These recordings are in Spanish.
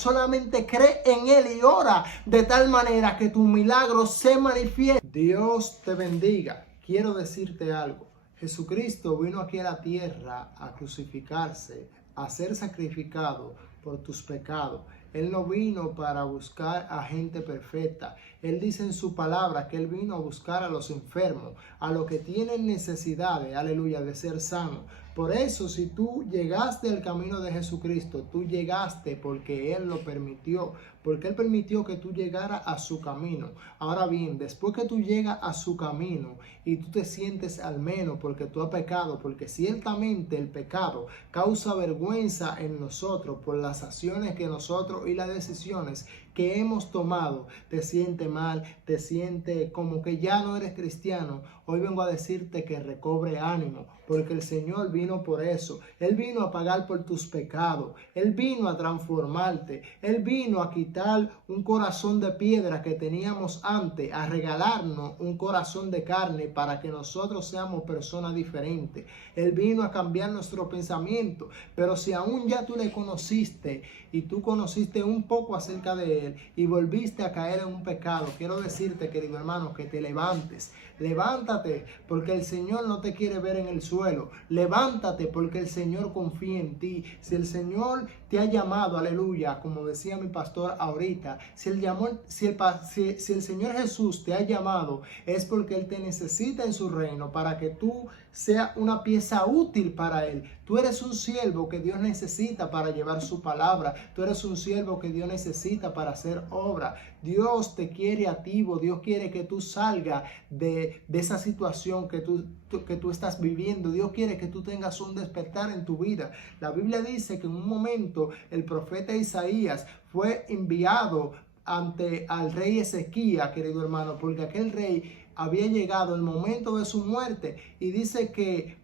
Solamente cree en Él y ora de tal manera que tu milagro se manifieste. Dios te bendiga. Quiero decirte algo. Jesucristo vino aquí a la tierra a crucificarse, a ser sacrificado por tus pecados. Él no vino para buscar a gente perfecta. Él dice en su palabra que Él vino a buscar a los enfermos, a los que tienen necesidades, aleluya, de ser sanos. Por eso, si tú llegaste al camino de Jesucristo, tú llegaste porque Él lo permitió, porque Él permitió que tú llegaras a su camino. Ahora bien, después que tú llegas a su camino y tú te sientes al menos porque tú has pecado, porque ciertamente el pecado causa vergüenza en nosotros por las acciones que nosotros y las decisiones que hemos tomado, te siente mal, te siente como que ya no eres cristiano. Hoy vengo a decirte que recobre ánimo, porque el Señor vino por eso. Él vino a pagar por tus pecados. Él vino a transformarte. Él vino a quitar un corazón de piedra que teníamos antes, a regalarnos un corazón de carne para que nosotros seamos personas diferentes. Él vino a cambiar nuestro pensamiento. Pero si aún ya tú le conociste y tú conociste un poco acerca de Él y volviste a caer en un pecado, quiero decirte, querido hermano, que te levantes. Levántate, porque el Señor no te quiere ver en el suelo. Levántate, porque el Señor confía en ti. Si el Señor te ha llamado, aleluya, como decía mi pastor ahorita, si el Señor Jesús te ha llamado, es porque Él te necesita en su reino para que tú seas una pieza útil para Él. Tú eres un siervo que Dios necesita para llevar su palabra. Tú eres un siervo que Dios necesita para hacer obra. Dios te quiere activo. Dios quiere que tú salgas de esa situación que tú estás viviendo. Dios quiere que tú tengas un despertar en tu vida. La Biblia dice que en un momento el profeta Isaías fue enviado al rey Ezequías, querido hermano, porque aquel rey había llegado el momento de su muerte, y dice que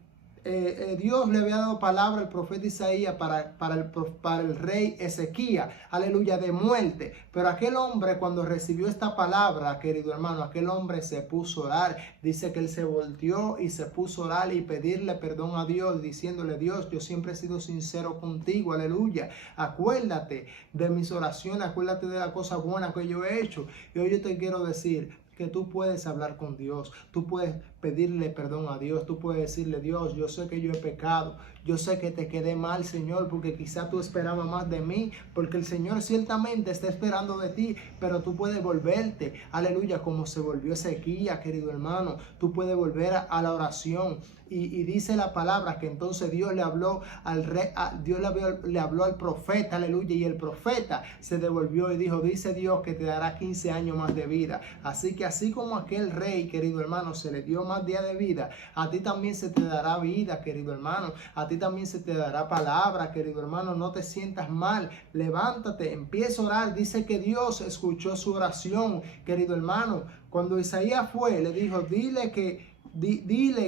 Dios le había dado palabra al profeta Isaías para el rey Ezequías, aleluya, de muerte. Pero aquel hombre, cuando recibió esta palabra, querido hermano, aquel hombre se puso a orar. Dice que él se volteó y se puso a orar y pedirle perdón a Dios, diciéndole: Dios, yo siempre he sido sincero contigo, aleluya. Acuérdate de mis oraciones, acuérdate de la cosa buena que yo he hecho. Y hoy yo te quiero decir que tú puedes hablar con Dios, tú puedes pedirle perdón a Dios, tú puedes decirle: Dios, yo sé que yo he pecado, yo sé que te quedé mal, Señor, porque quizá tú esperabas más de mí, porque el Señor ciertamente está esperando de ti, pero tú puedes volverte, aleluya, como se volvió Ezequías, querido hermano. Tú puedes volver a la oración. Y dice la palabra que entonces Dios le habló al rey, Dios le habló al profeta, aleluya, y el profeta se devolvió y dijo: dice Dios que te dará 15 años más de vida. Así que así como aquel rey, querido hermano, se le dio más días de vida, a ti también se te dará vida, querido hermano. A ti también se te dará palabra, querido hermano. No te sientas mal, levántate, empieza a orar. Dice que Dios escuchó su oración, querido hermano. Cuando Isaías fue, le dijo: dile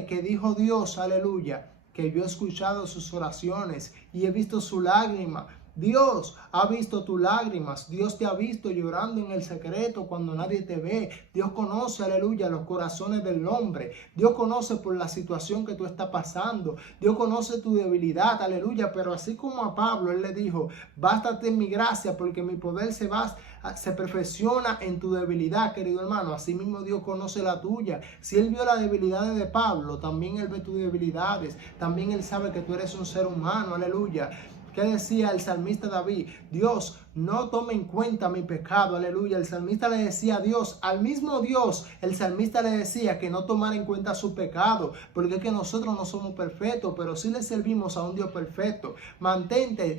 que dijo Dios, aleluya, que yo he escuchado sus oraciones y he visto su lágrima. Dios ha visto tus lágrimas. Dios te ha visto llorando en el secreto cuando nadie te ve. Dios conoce, aleluya, los corazones del hombre. Dios conoce por la situación que tú estás pasando. Dios conoce tu debilidad, aleluya. Pero así como a Pablo, él le dijo: bástate mi gracia, porque mi poder se perfecciona en tu debilidad, querido hermano. Así mismo Dios conoce la tuya. Si Él vio las debilidades de Pablo, también Él ve tus debilidades. También Él sabe que tú eres un ser humano, aleluya. ¿Qué decía el salmista David? Dios, no tome en cuenta mi pecado, aleluya. El salmista le decía a Dios, al mismo Dios, el salmista le decía que no tomara en cuenta su pecado, porque es que nosotros no somos perfectos, pero sí le servimos a un Dios perfecto. Mantente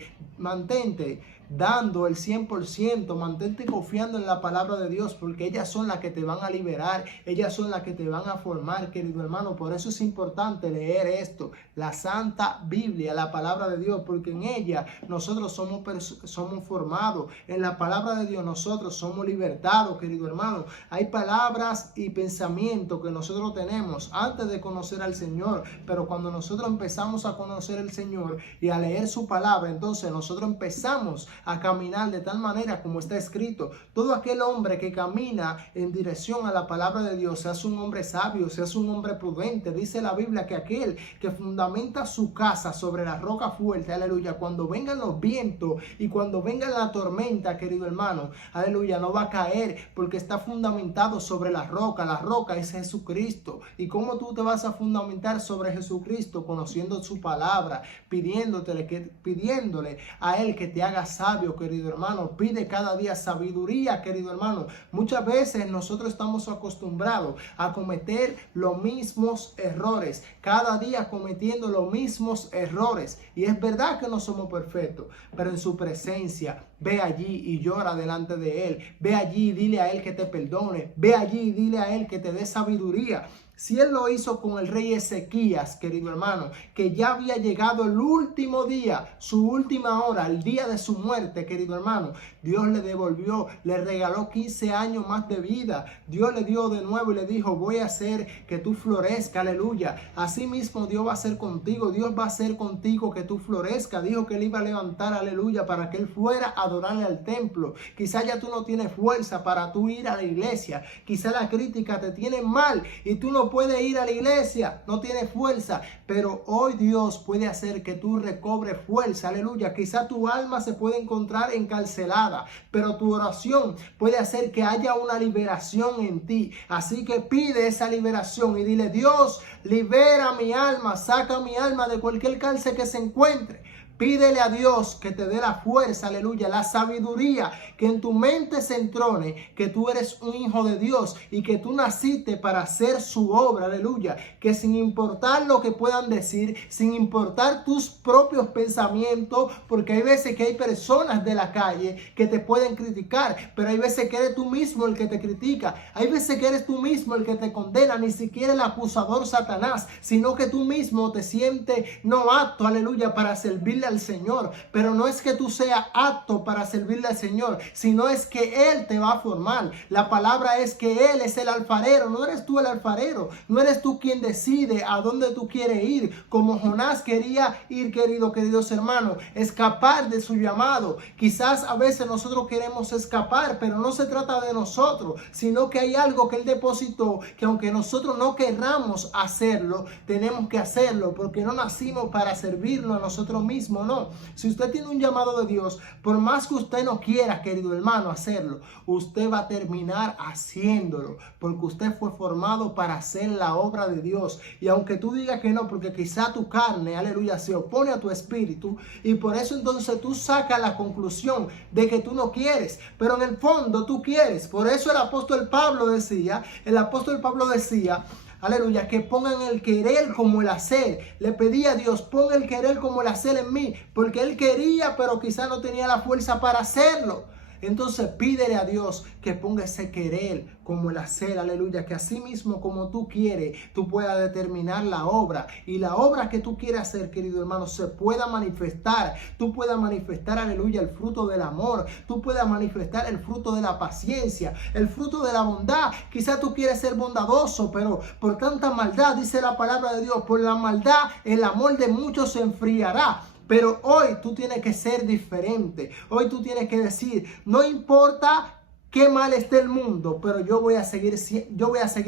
dando el 100%, mantente confiando en la palabra de Dios, porque ellas son las que te van a liberar, ellas son las que te van a formar, querido hermano. Por eso es importante leer esto, la Santa Biblia, la palabra de Dios, porque en ella nosotros somos formados, en la palabra de Dios nosotros somos libertados, querido hermano. Hay palabras y pensamientos que nosotros tenemos antes de conocer al Señor, pero cuando nosotros empezamos a conocer al Señor y a leer su palabra, entonces nosotros empezamos a caminar de tal manera como está escrito. Todo aquel hombre que camina en dirección a la palabra de Dios, se hace un hombre sabio, se hace un hombre prudente. Dice la Biblia que aquel que fundamenta su casa sobre la roca fuerte, aleluya, cuando vengan los vientos y cuando vengan las la tormenta, querido hermano, aleluya, no va a caer porque está fundamentado sobre la roca. La roca es Jesucristo. ¿Y cómo tú te vas a fundamentar sobre Jesucristo? Conociendo su palabra, pidiéndole a Él que te haga sabio, querido hermano. Pide cada día sabiduría, querido hermano. Muchas veces nosotros estamos acostumbrados a cometer los mismos errores, cada día cometiendo los mismos errores. Y es verdad que no somos perfectos, pero en su presencia, ve allí y llora delante de Él. Ve allí y dile a Él que te perdone. Ve allí y dile a Él que te dé sabiduría. Si Él lo hizo con el rey Ezequías, querido hermano, que ya había llegado el último día, su última hora, el día de su muerte, querido hermano, Dios le devolvió, le regaló 15 años más de vida. Dios le dio de nuevo y le dijo, voy a hacer que tú florezcas, aleluya. Así mismo Dios va a hacer contigo, Dios va a hacer contigo que tú florezcas. Dijo que Él iba a levantar, aleluya, para que Él fuera a adorarle al templo. Quizás ya tú no tienes fuerza para tú ir a la iglesia. Quizás la crítica te tiene mal y tú no puedes ir a la iglesia, no tienes fuerza. Pero hoy Dios puede hacer que tú recobres fuerza, aleluya. Quizás tu alma se puede encontrar encarcelada, pero tu oración puede hacer que haya una liberación en ti. Así que pide esa liberación y dile, Dios, libera mi alma, saca mi alma de cualquier cárcel que se encuentre. Pídele a Dios que te dé la fuerza, aleluya, la sabiduría, que en tu mente se entrone que tú eres un hijo de Dios y que tú naciste para hacer su obra, aleluya. Que sin importar lo que puedan decir, sin importar tus propios pensamientos, porque hay veces que hay personas de la calle que te pueden criticar, pero hay veces que eres tú mismo el que te critica, hay veces que eres tú mismo el que te condena, ni siquiera el acusador Satanás, sino que tú mismo te sientes no apto, aleluya, para servirle al Señor. Pero no es que tú seas apto para servirle al Señor, sino es que Él te va a formar. La palabra es que Él es el alfarero, no eres tú el alfarero, no eres tú quien decide a dónde tú quieres ir, como Jonás quería ir, queridos hermanos, escapar de su llamado. Quizás a veces nosotros queremos escapar, pero no se trata de nosotros, sino que hay algo que Él depositó, que aunque nosotros no querramos hacerlo, tenemos que hacerlo, porque no nacimos para servirnos a nosotros mismos. No, si usted tiene un llamado de Dios, por más que usted no quiera, querido hermano, hacerlo, usted va a terminar haciéndolo, porque usted fue formado para hacer la obra de Dios. Y aunque tú digas que no, porque quizá tu carne, aleluya, se opone a tu espíritu, y por eso entonces tú sacas la conclusión de que tú no quieres, pero en el fondo tú quieres. Por eso el apóstol Pablo decía, aleluya, que pongan el querer como el hacer. Le pedí a Dios, pon el querer como el hacer en mí, porque Él quería, pero quizá no tenía la fuerza para hacerlo. Entonces pídele a Dios que ponga ese querer como el hacer, aleluya, que así mismo como tú quieres, tú puedas determinar la obra, y la obra que tú quieres hacer, querido hermano, se pueda manifestar. Tú puedas manifestar, aleluya, el fruto del amor, tú puedas manifestar el fruto de la paciencia, el fruto de la bondad. Quizás tú quieres ser bondadoso, pero por tanta maldad, dice la palabra de Dios, por la maldad el amor de muchos se enfriará. Pero hoy tú tienes que ser diferente. Hoy tú tienes que decir, no importa qué mal esté el mundo, pero yo voy a seguir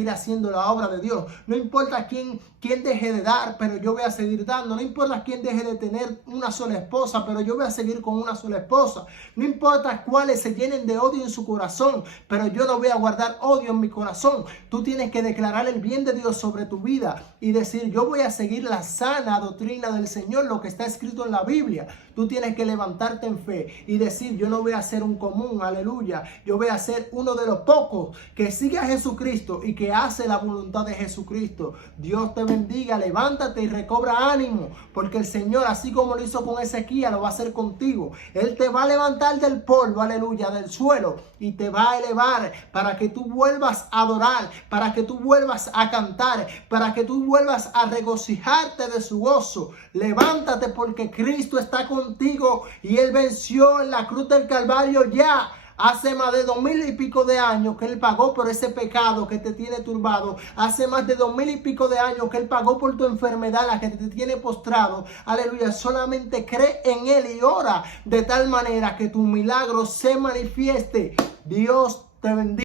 haciendo la obra de Dios. No importa quién deje de dar, pero yo voy a seguir dando. No importa quién deje de tener una sola esposa, pero yo voy a seguir con una sola esposa. No importa cuáles se llenen de odio en su corazón, pero yo no voy a guardar odio en mi corazón. Tú tienes que declarar el bien de Dios sobre tu vida y decir, yo voy a seguir la sana doctrina del Señor, lo que está escrito en la Biblia. Tú tienes que levantarte en fe y decir, yo no voy a ser un común, aleluya. Yo voy a ser uno de los pocos que sigue a Jesucristo y que hace la voluntad de Jesucristo. Dios te bendiga, levántate y recobra ánimo, porque el Señor, así como lo hizo con Ezequías, lo va a hacer contigo. Él te va a levantar del polvo, aleluya, del suelo, y te va a elevar para que tú vuelvas a adorar, para que tú vuelvas a cantar, para que tú vuelvas a regocijarte de su gozo. Levántate, porque Cristo está contigo y Él venció en la cruz del Calvario ya. Hace más de 2000 y pico de años que Él pagó por ese pecado que te tiene turbado. Hace más de 2000 y pico de años que Él pagó por tu enfermedad, la que te tiene postrado. Aleluya, solamente cree en Él y ora de tal manera que tu milagro se manifieste. Dios te bendiga.